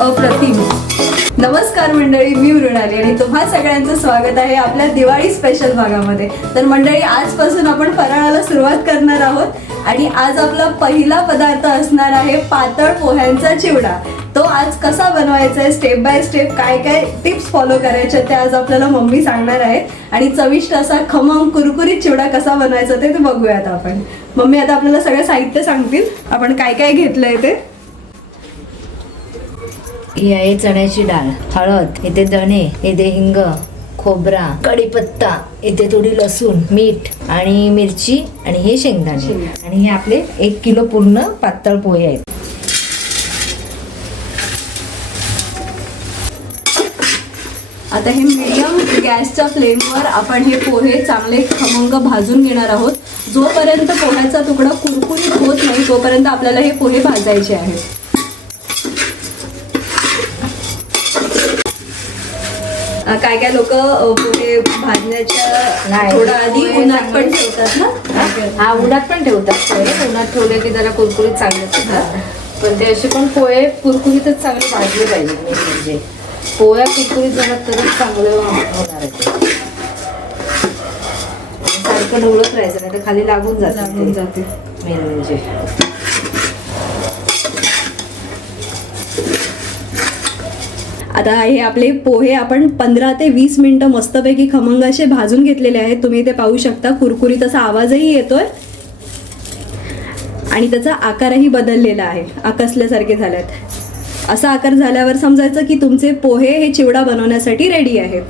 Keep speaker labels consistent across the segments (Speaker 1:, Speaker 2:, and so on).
Speaker 1: अप्रतिम. नमस्कार मंडळी मी मृणाली आणि तुम्हा सगळ्यांचं स्वागत आहे आपल्या दिवाळी स्पेशल भागामध्ये. तर मंडळी आजपासून आपण फराळाला सुरुवात करणार आहोत आणि आज आपला पहिला पदार्थ असणार आहे पातळ पोह्यांचा चिवडा. तो आज कसा बनवायचा आहे स्टेप बाय स्टेप काय काय टिप्स फॉलो करायच्या ते आज आपल्याला मम्मी सांगणार आहे. आणि चविष्ट असा खमंग कुरकुरीत चिवडा कसा बनवायचा ते ते बघूयात आपण. मम्मी आता आपल्याला सगळं साहित्य सांगतील. आपण काय काय घेतलंय ते?
Speaker 2: ही आहे चण्याची डाळ. हळद इथे दणे इथे हिंग खोबरा कढीपत्ता इथे थोडी लसूण मीठ आणि मिरची आणि हे शेंगदाणे.
Speaker 1: शेंगदाणे.
Speaker 2: आणि हे आपले एक किलो पूर्ण पातळ पोहे आहेत.
Speaker 1: आता हे मीडियम गॅसच्या फ्लेमवर आपण हे पोहे चांगले खमंग भाजून घेणार आहोत. जोपर्यंत पोह्याचा तुकडा कुरकुरीत होत नाही तोपर्यंत आपल्याला हे पोहे भाजायचे आहेत. काय काय लोक पोहे भाजण्याच्या. थोडा आधी उन्हात पण ठेवतात ना?
Speaker 2: हा? उन्हात पण ठेवतात पोहे. उन्हात ठेवले की जरा कुरकुरीत चांगले असतात पण ते असे पण पोहे कुरकुरीतच चांगले भाजले पाहिजे म्हणजे. पोह्या कुरकुरीत झाला तरच चांगलं होणार आहे. सारखं ढवळत राहायचं नाही तर खाली लागून जातं.
Speaker 1: लागून जाते.
Speaker 2: मेन म्हणजे.
Speaker 1: आता हे आपले पोहे आपण पंधरा ते वीस मिनिटं मस्तपैकी खमंग असे भाजून घेतलेले आहेत. तुम्ही ते पाहू शकता कुरकुरीत असा आवाजही येतोय. आणि त्याचा आकारही बदललेला आहे. आकसल्यासारखे झाल्यात असा आकार झाल्यावर समजायचं की तुमचे पोहे हे चिवडा बनवण्यासाठी रेडी आहेत.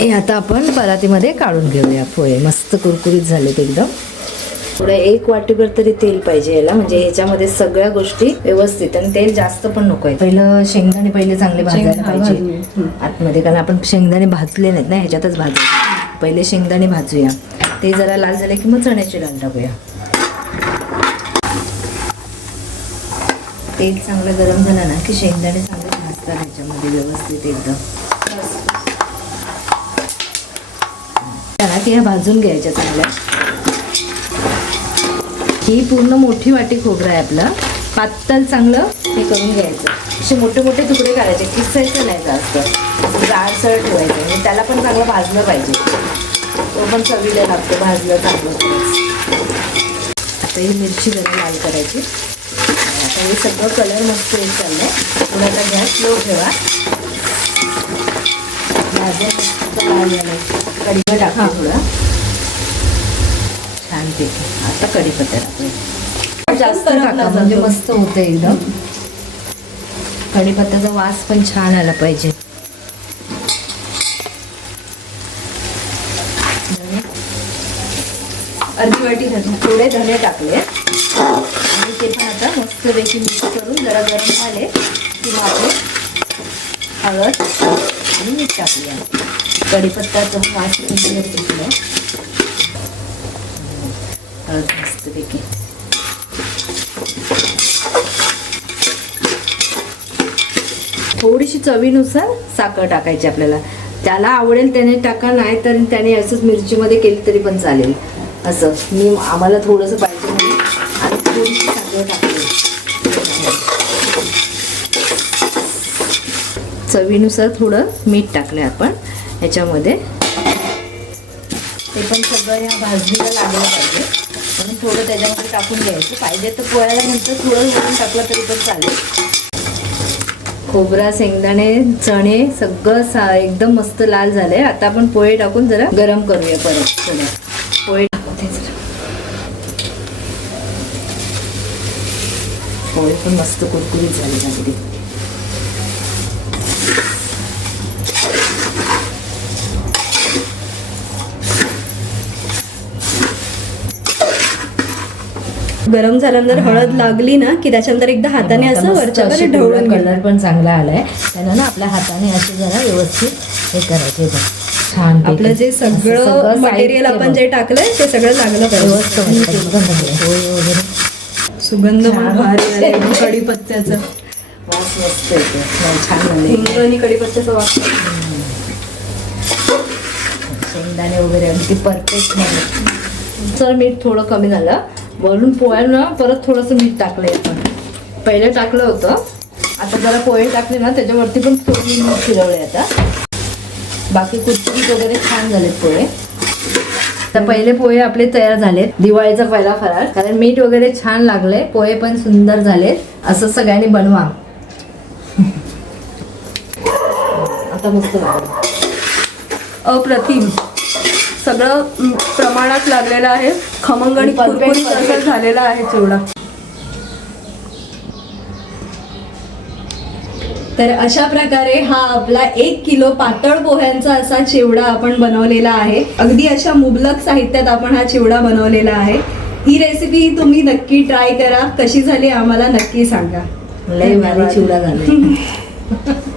Speaker 2: हे आता आपण परातीमध्ये काढून घेऊया पोहे. मस्त कुरकुरीत झालेत एकदम. थोडं एक वाटीभर तरी तेल पाहिजे याला. म्हणजे ह्याच्यामध्ये सगळ्या गोष्टी व्यवस्थित आणि तेल जास्त पण नको आहे. पहिलं शेंगदाणे पहिले चांगले भाजायला पाहिजे. आतमध्ये कारण आपण शेंगदाणे भाजले नाहीत ना ह्याच्यातच भाजायचे पहिले शेंगदाणे भाजूया. ते जरा लाल झाले की मग चण्याची डाळ टाकूया. तेल चांगलं गरम झालं ना की शेंगदाणे चांगले भाजतात ह्याच्यामध्ये व्यवस्थित एकदम. त्याला की ह्या भाजून घ्यायच्या चांगल्या. ही पूर्ण मोठी वाटी खोबरं आहे आपलं. पातळ चांगलं हे करून घ्यायचं. असे मोठे मोठे तुकडे करायचे. किसायचं नाही जास्त. जाडसर ठेवायचं. म्हणजे त्याला पण चांगलं भाजलं पाहिजे. तो पण चवीला लागतो. भाजलं चांगलं. आता ही मिरची जरा लाल करायची. आता हे सगळं कलर मस्त येत चाललंय. थोडा आता गॅस स्लो ठेवा. भाजून मस्त लाल झालंय. कढीपत्ता टाका थोडा. छानपैकी आता कढीपत्ता टाकूया. जास्त टाका म्हणजे. मस्त होतं एकदम. कढीपत्त्याचा वास पण छान आला पाहिजे.
Speaker 1: अर्धी वाटी
Speaker 2: थोडे धने टाकले. आणि ते पण आता मस्तपैकी मिक्स करून जरा गरम झाले की आपण हळद आणि मीठ टाकूया. कढीपत्त्याचा वास तिकडे हळद मस्तपैकी. थोडीशी चवीनुसार साखर टाकायची आपल्याला. त्याला आवडेल त्याने टाका नाही तर त्याने असंच मिरचीमध्ये केली तरी पण चालेल. असं. मी आम्हाला थोडंसं पाहिजे आणि थोडीशी साखर टाकते. चवीनुसार थोडं मीठ टाकलं आपण. ह्याच्यामध्ये ते पण सगळं या भाजणीला लागलं पाहिजे. आणि थोडं त्याच्यामध्ये टाकून घ्यायचं. पाहिजे तर पोळ्यानंतर थोडं वरून टाकलं तरी पण चालेल. खोबरा शेंगदाणे चणे सगळं सा एकदम मस्त लाल झाले आता आपण पोहे टाकून जरा गरम करूया परत थोडं. पोहे टाकते जरा. पोहे पण मस्त कुरकुरीत झाले अगदी
Speaker 1: गरम झाल्यानंतर हळद लागली ना की त्याच्यानंतर एकदा हाताने असं वरच्यावर ढवळून.
Speaker 2: कलर पण चांगला आलाय. त्यानं ना आपल्या हाताने असे जरा व्यवस्थित हे करायचे. छान
Speaker 1: आपलं जे सगळं मटेरियल आपण जे टाकलंय ते सगळं लागलं पाहिजे. सुगंध कढीपत्त्याचा
Speaker 2: वास मस्त येतो हो, छान
Speaker 1: आणि कढीपत्त्याचा वास.
Speaker 2: शेंगदाणे वगैरे अगदी परफेक्ट चल मीठ थोडं कमी झालं. वरून पोळ्यांना परत थोडंसं मीठ टाकलं आपण. पहिलं टाकलं होतं. आता जरा पोहे टाकले ना त्याच्यावरती पण थोडी मीठ फिरवले आता. बाकी कुचकुचीत वगैरे छान झालेत पोहे. तर पहिले पोहे आपले तयार झालेत. दिवाळीचा पहिला फराळ. कारण मीठ वगैरे छान लागले पोहे पण सुंदर झालेत. असं सगळ्यांनी बनवा. आता मस्त
Speaker 1: अप्रतिम. सगळं प्रमाणात लागलेलं आहे. खमंग आणि कुरकुरीत असं. झालेला आहे चिवडा. तर अशा प्रकारे हा आपला एक किलो पातळ पोह्यांचा असा चिवडा आपण बनवलेला आहे. अगदी अशा मुबलक साहित्यात आपण हा चिवडा बनवलेला आहे. ही रेसिपी तुम्ही नक्की ट्राय करा. कशी झाली आम्हाला नक्की सांगा.
Speaker 2: लय भारी चिवडा झाला.